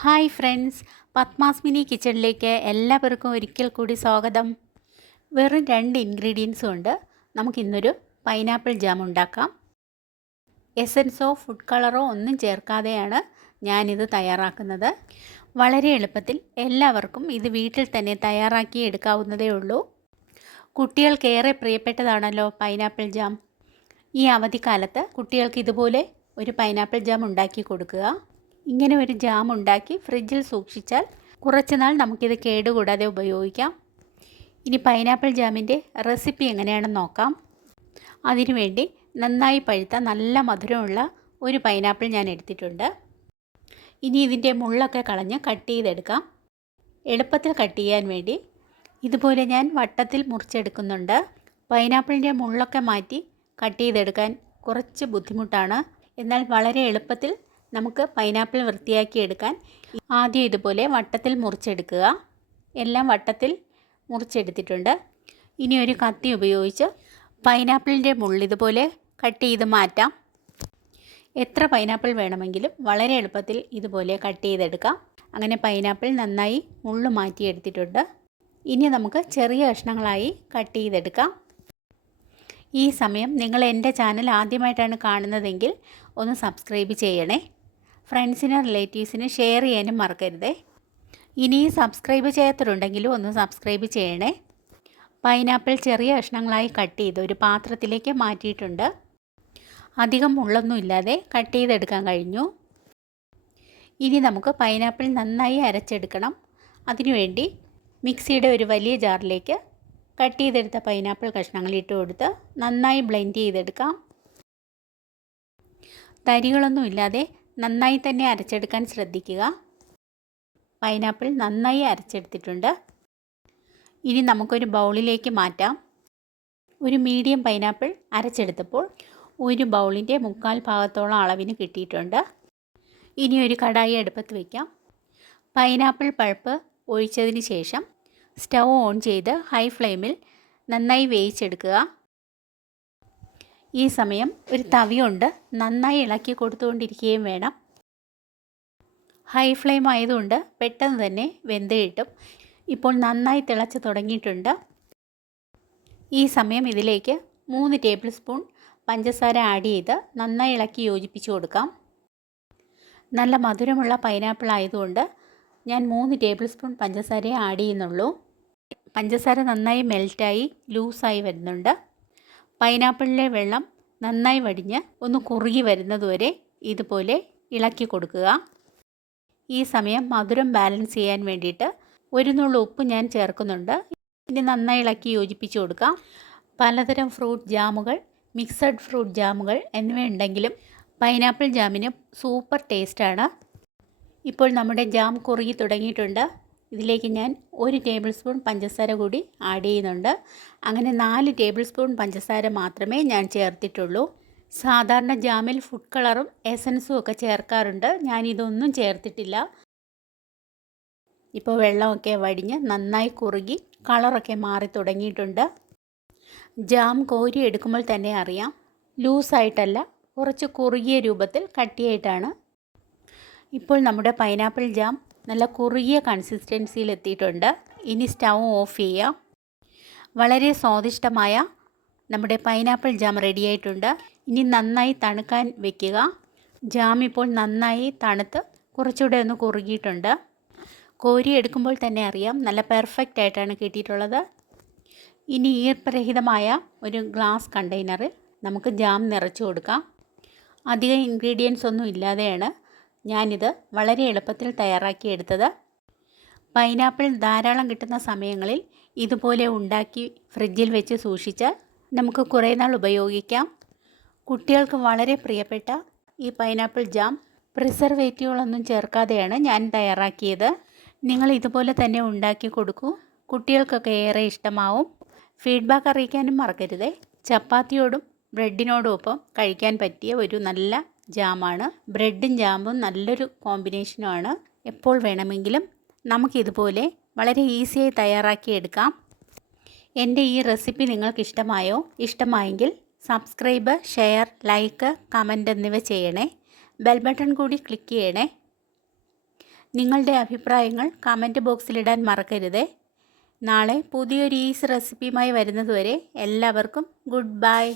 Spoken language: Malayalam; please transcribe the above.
ഹായ് ഫ്രണ്ട്സ്, പത്മാസ് മിനി കിച്ചണിലേക്ക് എല്ലാവർക്കും ഒരിക്കൽ കൂടി സ്വാഗതം. വെറും 2 ഇൻഗ്രീഡിയൻസും ഉണ്ട്. നമുക്കിന്നൊരു പൈനാപ്പിൾ ജാം ഉണ്ടാക്കാം. എസൻസോ ഫുഡ് കളറോ ഒന്നും ചേർക്കാതെയാണ് ഞാനിത് തയ്യാറാക്കുന്നത്. വളരെ എളുപ്പത്തിൽ എല്ലാവർക്കും ഇത് വീട്ടിൽ തന്നെ തയ്യാറാക്കി എടുക്കാവുന്നതേ ഉള്ളൂ. കുട്ടികൾക്കേറെ പ്രിയപ്പെട്ടതാണല്ലോ പൈനാപ്പിൾ ജാം. ഈ അവധിക്കാലത്ത് കുട്ടികൾക്ക് ഇതുപോലെ ഒരു പൈനാപ്പിൾ ജാം ഉണ്ടാക്കി കൊടുക്കുക. ഇങ്ങനെ ഒരു ജാം ഉണ്ടാക്കി ഫ്രിഡ്ജിൽ സൂക്ഷിച്ചാൽ കുറച്ച് നാൾ നമുക്കിത് കേടുകൂടാതെ ഉപയോഗിക്കാം. ഇനി പൈനാപ്പിൾ ജാമിൻ്റെ റെസിപ്പി എങ്ങനെയാണെന്ന് നോക്കാം. അതിനുവേണ്ടി നന്നായി പഴുത്ത നല്ല മധുരമുള്ള ഒരു പൈനാപ്പിൾ ഞാൻ എടുത്തിട്ടുണ്ട്. ഇനി ഇതിൻ്റെ മുള്ളൊക്കെ കളഞ്ഞ് കട്ട് ചെയ്തെടുക്കാം. എളുപ്പത്തിൽ കട്ട് ചെയ്യാൻ വേണ്ടി ഇതുപോലെ ഞാൻ വട്ടത്തിൽ മുറിച്ചെടുക്കുന്നുണ്ട്. പൈനാപ്പിളിൻ്റെ മുള്ളൊക്കെ മാറ്റി കട്ട് ചെയ്തെടുക്കാൻ കുറച്ച് ബുദ്ധിമുട്ടാണ്. എന്നാൽ വളരെ എളുപ്പത്തിൽ നമുക്ക് പൈനാപ്പിൾ വൃത്തിയാക്കി എടുക്കാൻ ആദ്യം ഇതുപോലെ വട്ടത്തിൽ മുറിച്ചെടുക്കുക. എല്ലാം വട്ടത്തിൽ മുറിച്ചെടുത്തിട്ടുണ്ട്. ഇനി ഒരു കത്തി ഉപയോഗിച്ച് പൈനാപ്പിളിൻ്റെ മുള്ളിതുപോലെ കട്ട് ചെയ്ത് മാറ്റാം. എത്ര പൈനാപ്പിൾ വേണമെങ്കിലും വളരെ എളുപ്പത്തിൽ ഇതുപോലെ കട്ട് ചെയ്തെടുക്കാം. അങ്ങനെ പൈനാപ്പിൾ നന്നായി മുള്ള് മാറ്റിയെടുത്തിട്ടുണ്ട്. ഇനി നമുക്ക് ചെറിയ കഷ്ണങ്ങളായി കട്ട് ചെയ്തെടുക്കാം. ഈ സമയം നിങ്ങൾ എൻ്റെ ചാനൽ ആദ്യമായിട്ടാണ് കാണുന്നതെങ്കിൽ ഒന്ന് സബ്സ്ക്രൈബ് ചെയ്യണേ. ഫ്രണ്ട്സിനും റിലേറ്റീവ്സിനും ഷെയർ ചെയ്യാനും മറക്കരുതേ. ഇനി സബ്സ്ക്രൈബ് ചെയ്യാത്തവരുണ്ടെങ്കിലും ഒന്ന് സബ്സ്ക്രൈബ് ചെയ്യണേ. പൈനാപ്പിൾ ചെറിയ കഷ്ണങ്ങളായി കട്ട് ചെയ്ത് ഒരു പാത്രത്തിലേക്ക് മാറ്റിയിട്ടുണ്ട്. അധികം മുള്ളൊന്നും ഇല്ലാതെ കട്ട് ചെയ്തെടുക്കാൻ കഴിഞ്ഞു. ഇനി നമുക്ക് പൈനാപ്പിൾ നന്നായി അരച്ചെടുക്കണം. അതിനുവേണ്ടി മിക്സിയുടെ ഒരു വലിയ ജാറിലേക്ക് കട്ട് ചെയ്തെടുത്ത പൈനാപ്പിൾ കഷ്ണങ്ങൾ ഇട്ട് കൊടുത്ത് നന്നായി ബ്ലെൻഡ് ചെയ്തെടുക്കാം. തരികളൊന്നും ഇല്ലാതെ നന്നായി തന്നെ അരച്ചെടുക്കാൻ ശ്രദ്ധിക്കുക. പൈനാപ്പിൾ നന്നായി അരച്ചെടുത്തിട്ടുണ്ട്. ഇനി നമുക്കൊരു ബൗളിലേക്ക് മാറ്റാം. ഒരു മീഡിയം പൈനാപ്പിൾ അരച്ചെടുത്തപ്പോൾ ഒരു ബൗളിൻ്റെ 1/4 ഭാഗത്തോളം അളവിന് കിട്ടിയിട്ടുണ്ട്. ഇനി ഒരു കടായി അടുപ്പത്ത് വയ്ക്കാം. പൈനാപ്പിൾ പൾപ്പ് ഒഴിച്ചതിന് ശേഷം സ്റ്റൗ ഓൺ ചെയ്ത് ഹൈ ഫ്ലെയിമിൽ നന്നായി വേവിച്ചെടുക്കുക. ഈ സമയം ഒരു തവി കൊണ്ട് നന്നായി ഇളക്കി കൊടുത്തുകൊണ്ടിരിക്കുകയും വേണം. ഹൈ ഫ്ലെയിം ആയതുകൊണ്ട് പെട്ടെന്ന് തന്നെ വെന്ത് കിട്ടും. ഇപ്പോൾ നന്നായി തിളച്ച് തുടങ്ങിയിട്ടുണ്ട്. ഈ സമയം ഇതിലേക്ക് 3 ടേബിൾ സ്പൂൺ പഞ്ചസാര ആഡ് ചെയ്ത് നന്നായി ഇളക്കി യോജിപ്പിച്ച് കൊടുക്കാം. നല്ല മധുരമുള്ള പൈനാപ്പിൾ ആയതുകൊണ്ട് ഞാൻ 3 ടേബിൾ സ്പൂൺ പഞ്ചസാരയെ ആഡ് ചെയ്യുന്നുള്ളൂ. പഞ്ചസാര നന്നായി മെൽറ്റായി ലൂസായി വരുന്നുണ്ട്. പൈനാപ്പിളിലെ വെള്ളം നന്നായി വടിഞ്ഞ് ഒന്ന് കുറുകി വരുന്നതുവരെ ഇതുപോലെ ഇളക്കി കൊടുക്കുക. ഈ സമയം മധുരം ബാലൻസ് ചെയ്യാൻ വേണ്ടിയിട്ട് ഒരു നുള്ളു ഉപ്പ് ഞാൻ ചേർക്കുന്നുണ്ട്. ഇനി നന്നായി ഇളക്കി യോജിപ്പിച്ച് കൊടുക്കാം. പലതരം ഫ്രൂട്ട് ജാമുകൾ, മിക്സഡ് ഫ്രൂട്ട് ജാമുകൾ എന്നിവയുണ്ടെങ്കിലും പൈനാപ്പിൾ ജാമിന് സൂപ്പർ ടേസ്റ്റാണ്. ഇപ്പോൾ നമ്മുടെ ജാം കുറുകി തുടങ്ങിയിട്ടുണ്ട്. ഇതിലേക്ക് ഞാൻ 1 ടേബിൾ സ്പൂൺ പഞ്ചസാര കൂടി ആഡ് ചെയ്യുന്നുണ്ട്. അങ്ങനെ 4 ടേബിൾ സ്പൂൺ പഞ്ചസാര മാത്രമേ ഞാൻ ചേർത്തിട്ടുള്ളൂ. സാധാരണ ജാമിൽ ഫുഡ് കളറും എസൻസും ഒക്കെ ചേർക്കാറുണ്ട്. ഞാനിതൊന്നും ചേർത്തിട്ടില്ല. ഇപ്പോൾ വെള്ളമൊക്കെ വടിഞ്ഞ് നന്നായി കുറുകി കളറൊക്കെ മാറി തുടങ്ങിയിട്ടുണ്ട്. ജാം കോരി എടുക്കുമ്പോൾ തന്നെ അറിയാം, ലൂസായിട്ടല്ല, കുറച്ച് കുറുകിയ രൂപത്തിൽ കട്ടിയായിട്ടാണ്. ഇപ്പോൾ നമ്മുടെ പൈനാപ്പിൾ ജാം നല്ല കുറുകിയ കൺസിസ്റ്റൻസിയിൽ എത്തിയിട്ടുണ്ട്. ഇനി സ്റ്റൗ ഓഫ് ചെയ്യാം. വളരെ സ്വാദിഷ്ടമായ നമ്മുടെ പൈനാപ്പിൾ ജാം റെഡിയായിട്ടുണ്ട്. ഇനി നന്നായി തണുക്കാൻ വെക്കുക. ജാം ഇപ്പോൾ നന്നായി തണുത്ത് കുറച്ചുകൂടെ ഒന്ന് കുറുകിയിട്ടുണ്ട്. കോരി എടുക്കുമ്പോൾ തന്നെ അറിയാം, നല്ല പെർഫെക്റ്റ് ആയിട്ടാണ് കിട്ടിയിട്ടുള്ളത്. ഇനി ഈർപ്പരഹിതമായ ഒരു ഗ്ലാസ് കണ്ടെയ്നറിൽ നമുക്ക് ജാം നിറച്ച് കൊടുക്കാം. അധികം ഇൻഗ്രീഡിയൻസ് ഒന്നും ഇല്ലാതെയാണ് ഞാനിത് വളരെ എളുപ്പത്തിൽ തയ്യാറാക്കിയെടുത്തത്. പൈനാപ്പിൾ ധാരാളം കിട്ടുന്ന സമയങ്ങളിൽ ഇതുപോലെ ഉണ്ടാക്കി ഫ്രിഡ്ജിൽ വെച്ച് സൂക്ഷിച്ചാൽ നമുക്ക് കുറേ നാൾ ഉപയോഗിക്കാം. കുട്ടികൾക്ക് വളരെ പ്രിയപ്പെട്ട ഈ പൈനാപ്പിൾ ജാം പ്രിസർവേറ്റീവുകളൊന്നും ചേർക്കാതെയാണ് ഞാൻ തയ്യാറാക്കിയത്. നിങ്ങൾ ഇതുപോലെ തന്നെ ഉണ്ടാക്കി കൊടുക്കൂ. കുട്ടികൾക്കൊക്കെ ഏറെ ഇഷ്ടമാവും. ഫീഡ്ബാക്ക് അറിയിക്കാനും മറക്കരുതേ. ചപ്പാത്തിയോടും ബ്രെഡിനോടും ഒപ്പം കഴിക്കാൻ പറ്റിയ ഒരു നല്ല ജാമാണ്. ബ്രെഡും ജാമും നല്ലൊരു കോമ്പിനേഷനുമാണ്. എപ്പോൾ വേണമെങ്കിലും നമുക്കിതുപോലെ വളരെ ഈസിയായി തയ്യാറാക്കിയെടുക്കാം. എൻ്റെ ഈ റെസിപ്പി നിങ്ങൾക്ക് ഇഷ്ടമായെങ്കിൽ സബ്സ്ക്രൈബ്, ഷെയർ, ലൈക്ക്, കമൻറ്റ് എന്നിവ ചെയ്യണേ. ബെൽ ബട്ടൺ കൂടി ക്ലിക്ക് ചെയ്യണേ. നിങ്ങളുടെ അഭിപ്രായങ്ങൾ കമൻറ്റ് ബോക്സിലിടാൻ മറക്കരുതേ. നാളെ പുതിയൊരു ഈസി റെസിപ്പിയുമായി വരുന്നതുവരെ എല്ലാവർക്കും ഗുഡ് ബൈ.